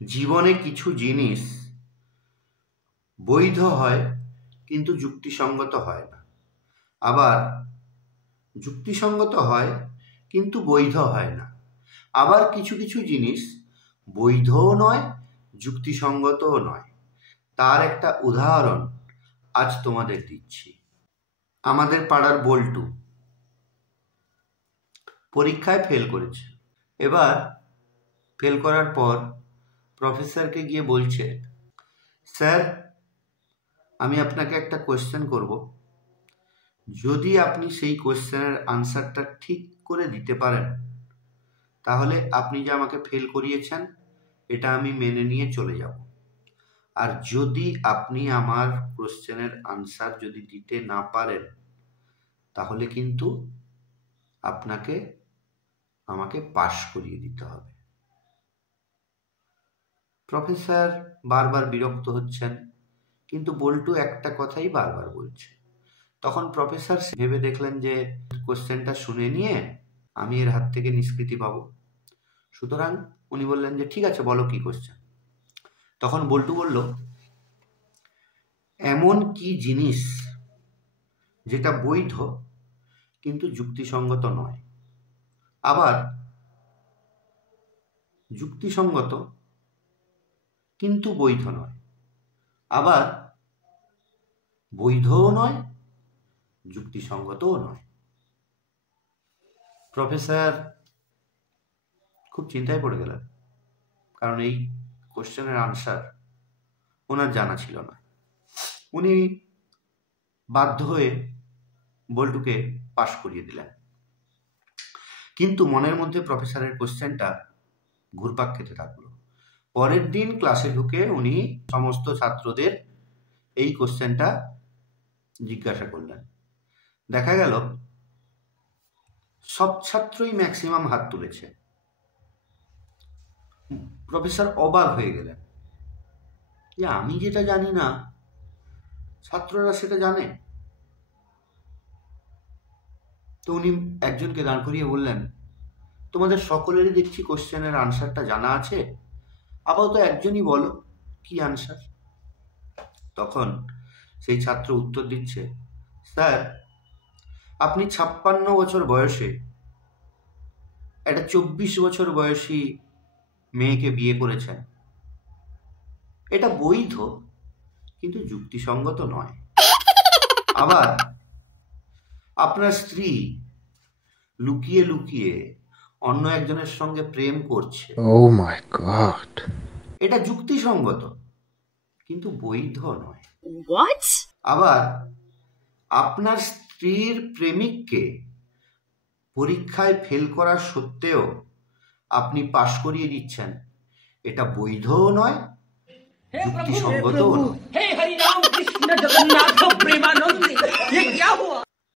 জীবনে কিছু জিনিস বৈধ হয় কিন্তু যুক্তিসঙ্গত হয় না, আবার যুক্তিসঙ্গত হয় কিন্তু বৈধ হয় না। আবার কিছু কিছু জিনিস বৈধও নয়, যুক্তিসঙ্গতও নয়। তার একটা উদাহরণ আজ তোমাদের দিচ্ছি। আমাদের পাড়ার বল্টু পরীক্ষায় ফেল করেছে। এবার ফেল করার পর প্রফেসরকে গিয়ে বলছে, স্যার, আমি আপনাকে একটা কোয়েশ্চেন করব, যদি আপনি সেই কোয়েশ্চেনের আনসারটা ঠিক করে দিতে পারেন তাহলে আপনি যে আমাকে ফেল করিয়েছেন এটা আমি মেনে নিয়ে চলে যাব। আর যদি আপনি আমার কোয়েশ্চেনের আনসার যদি দিতে না পারেন তাহলে কিন্তু আপনাকে আমাকে পাশ করিয়ে দিতে হবে। প্রফেসর বারবার বিরক্ত হচ্ছেন, কিন্তু বল্টু একটা কথাই বারবার বলছে। তখন প্রফেসর ভেবে দেখলেন যে কোশ্চেনটা শুনে নিয়ে আমি এর হাত থেকে নিষ্কৃতি পাবো। সুতরাং উনি বললেন যে ঠিক আছে, বলো কি কোশ্চেন। তখন বল্টু বলল, এমন কি জিনিস যেটা বৈধ কিন্তু যুক্তিসঙ্গত নয়, আবার যুক্তিসঙ্গত কিন্তু বৈধ নয়, আবার বৈধও নয় যুক্তিসঙ্গতও নয়। প্রফেসর খুব চিন্তায় পড়ে গেলেন, কারণ এই কোশ্চেনের আনসার ওনার জানা ছিল না। উনি বাধ্য হয়ে বল্টুকে পাশ করিয়ে দিলেন। কিন্তু মনের মধ্যে প্রফেসরের কোশ্চেনটা ঘুরপাক খেতে থাকলো। পরের দিন ক্লাসে ঢুকে উনি সমস্ত ছাত্রদের এই কোশ্চেনটা জিজ্ঞাসা করলেন। দেখা গেল সব ছাত্রই ম্যাক্সিমাম হাত তুলেছে। প্রফেসর অবাক হয়ে গেলেন যে আমি যেটা জানি না ছাত্ররা সেটা জানে। তো উনি একজনকে দাঁড় করিয়ে বললেন, তোমাদের সকলেরই দেখছি কোশ্চেনের আনসারটা জানা আছে, আপাতত একজনই বলো কি আনসার। তখন সেই ছাত্র উত্তর দিচ্ছে, স্যার, আপনি 56 বছর বয়সে একটা 24 বছর বয়সী মেয়েকে বিয়ে করেছেন, এটা বৈধ কিন্তু যুক্তিসঙ্গত নয়। আবার আপনার স্ত্রী লুকিয়ে লুকিয়ে অন্য একজনের সঙ্গে প্রেম করছে, Oh my God, এটা যুক্তিসঙ্গত কিন্তু বৈধ নয়। What? আবার আপনার স্ত্রীর প্রেমিককে পরীক্ষায় ফেল করা সত্ত্বেও আপনি পাশ করিয়ে দিচ্ছেন, এটা বৈধও নয় যুক্তিসঙ্গতও নয়।